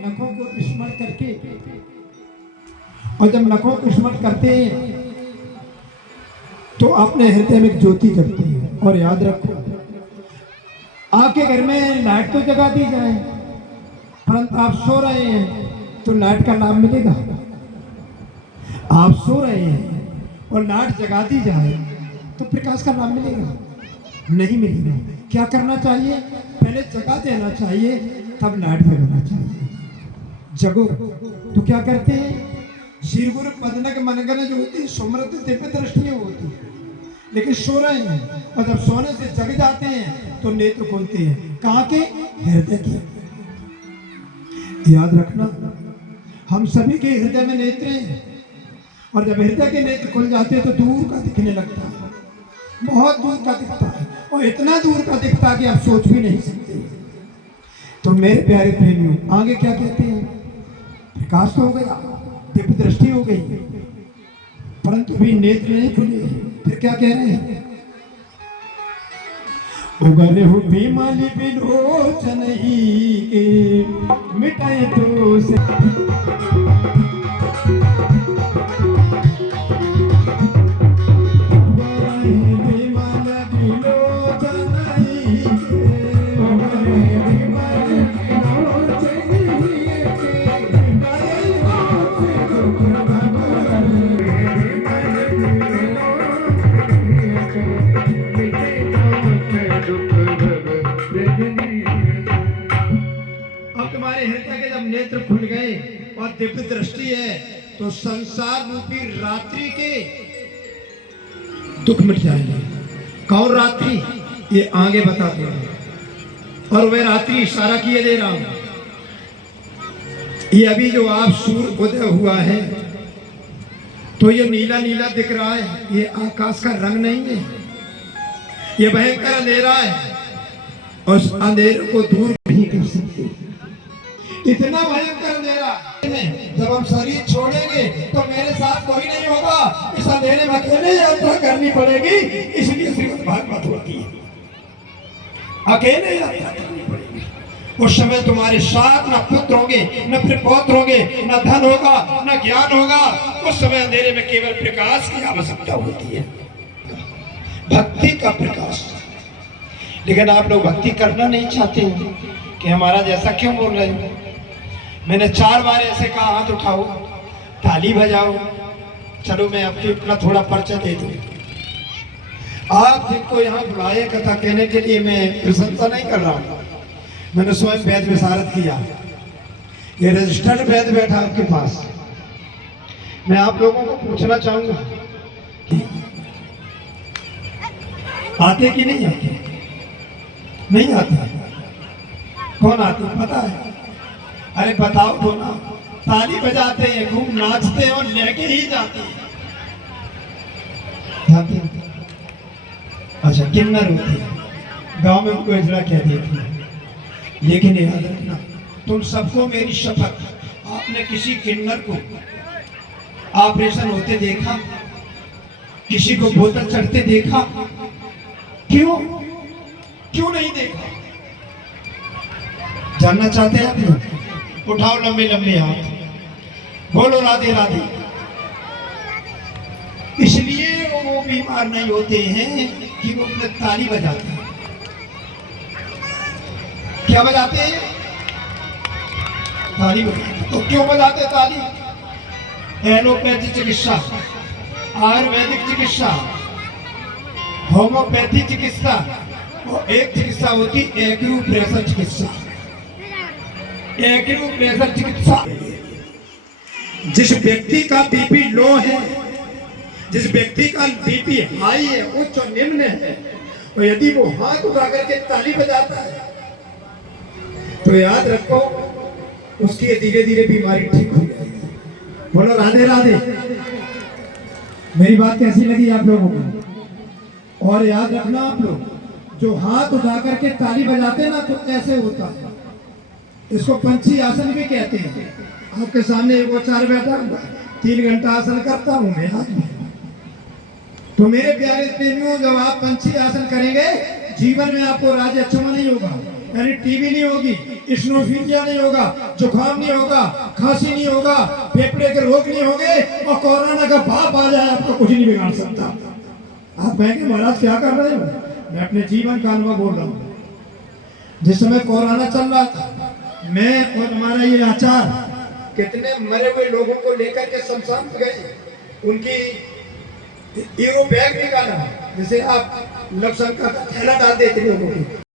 नखों को स्मरण करके, और जब नखों को स्मरण करते हैं तो अपने हृदय में ज्योति जगती है। और याद रखो, आपके घर में लाइट तो जगा दी जाए, परंतु आप सो रहे हैं तो लाइट का लाभ मिलेगा? आप सो रहे हैं और लाइट जगा दी जाए तो प्रकाश का लाभ मिलेगा? नहीं मिलेगा। क्या करना चाहिए? पहले जगा देना चाहिए, तब लाइट जगाना चाहिए। जगो तो क्या करते हैं? श्री गुरु पदनक मनगन जो होती है, सुमृत दिव्य दृष्टियां होती है, लेकिन सो रहे हैं, और जब सोने से जग जाते हैं तो नेत्र खुलते हैं। कहाँ के? हृदय के। याद रखना, हम सभी के हृदय में नेत्र हैं, और जब हृदय के नेत्र खुल जाते हैं तो दूर का दिखने लगता है, बहुत दूर का दिखता है, और इतना दूर का दिखता है कि आप सोच भी नहीं सकते। तो मेरे प्यारे प्रेमियों, आगे क्या कहते हैं? प्रकाश तो हो गया, दिव्य दृष्टि हो गई, परंतु भी नेत्र नहीं खुले। फिर क्या कह रहे हैं? उगरे हो बीमाली बिलोचन ही के मिटाए तो से नेत्र खुल गए और दिव्य दृष्टि है, तो संसार रूपी रात्रि के दुख मिट जाएंगे। कौन रात्रि? ये आगे बताते हैं। और वह रात्रि इशारा किए दे रहा हूं, ये अभी जो आप सूर्य उदय हुआ है तो ये नीला नीला दिख रहा है, ये आकाश का रंग नहीं है, ये भयंकर अंधेरा है, और उस अंधेरे को दूर नहीं कर सकते। इतना भयंकर अंधेरा, जब हम शरीर छोड़ेंगे तो मेरे साथ कोई नहीं होगा, इस अंधेरे में अकेले यात्रा करनी पड़ेगी। इसलिए श्रीमद् भागवत होती है, अकेले यात्रा करनी पड़ेगी। उस समय तुम्हारे साथ न पुत्र होंगे, न प्रपौत्र होंगे, न धन होगा, न ज्ञान होगा। उस समय अंधेरे में केवल प्रकाश की आवश्यकता होती है, भक्ति का प्रकाश। लेकिन आप लोग भक्ति करना नहीं चाहते कि हमारा जैसा क्यों बोल रहे हो? मैंने 4 बार ऐसे कहा, हाथ उठाओ, ताली बजाओ, चलो मैं आपके अपना थोड़ा पर्चा दे दूं। आप जिनको यहाँ बुलाए कथा कहने के लिए, मैं प्रशंसा नहीं कर रहा हूँ, मैंने स्वयं वैध विशारद किया। ये रजिस्टर्ड वैध बैठा आपके पास। मैं आप लोगों को पूछना चाहूंगा, आते कि नहीं आते? नहीं आते? कौन आते पता है? अरे बताओ तो ना। ताली बजाते हैं, खूब नाचते हैं और लेके ही जाते हैं। जाते हैं? अच्छा, किन्नर होती है, गांव में उनको इजरा कह देती है। लेकिन याद रखना, तुम सबको मेरी शपथ, आपने किसी किन्नर को ऑपरेशन होते देखा? किसी को बोतल चढ़ते देखा? क्यों क्यों नहीं देखा? जानना चाहते हैं आप लोग? उठाओ लंबे लंबे हाथ, बोलो राधे राधे। इसलिए वो बीमार नहीं होते हैं कि वो अपने ताली बजाते हैं। क्या बजाते हैं? ताली बजाते। तो क्यों बजाते ताली? एलोपैथी चिकित्सा, आयुर्वेदिक चिकित्सा, होम्योपैथी चिकित्सा, और एक चिकित्सा होती एक्यूप्रेशर चिकित्सा। एक्यूप्रेशर चिकित्सा, जिस व्यक्ति का बीपी लो है, जिस व्यक्ति का बीपी हाई है, उच्च और निम्न है, और यदि वो हाथ उठा करके ताली बजाता है तो याद रखो उसकी धीरे धीरे बीमारी ठीक हो जाएगी। बोलो राधे राधे। मेरी बात कैसी लगी आप लोगों को? और याद रखना, आप लोग जो हाथ उठा करके ताली बजाते हैं ना, तो कैसे होता है? इसको पंछी आसन भी कहते हैं। आपके सामने एक आचार्य बैठा हुआ, 3 घंटा आसन करता हूं मैं आज भी। तो मेरे प्यारे प्रेमियों, जब आप पंछी आसन करेंगे जीवन में आपको राज्यक्षमा नहीं होगा, यानी टीबी नहीं होगी, स्नोफीलिया नहीं होगा, जुकाम नहीं होगा, खांसी नहीं होगा, फेफड़े के रोग नहीं होंगे, और कोरोना का बाप आ जाए आपको कुछ नहीं बिगाड़ सकता। आप कहेंगे महाराज क्या कर रहे हो? मैं अपने जीवन का अनुभव बोल रहा हूँ। जिस समय कोरोना चल रहा था, मैं और हमारा ये आचार कितने मरे हुए लोगों को लेकर के शमशान गए, उनकी ईरो बैग निकाला, जैसे आप लवशंका का थैला डाल देते लोगों की।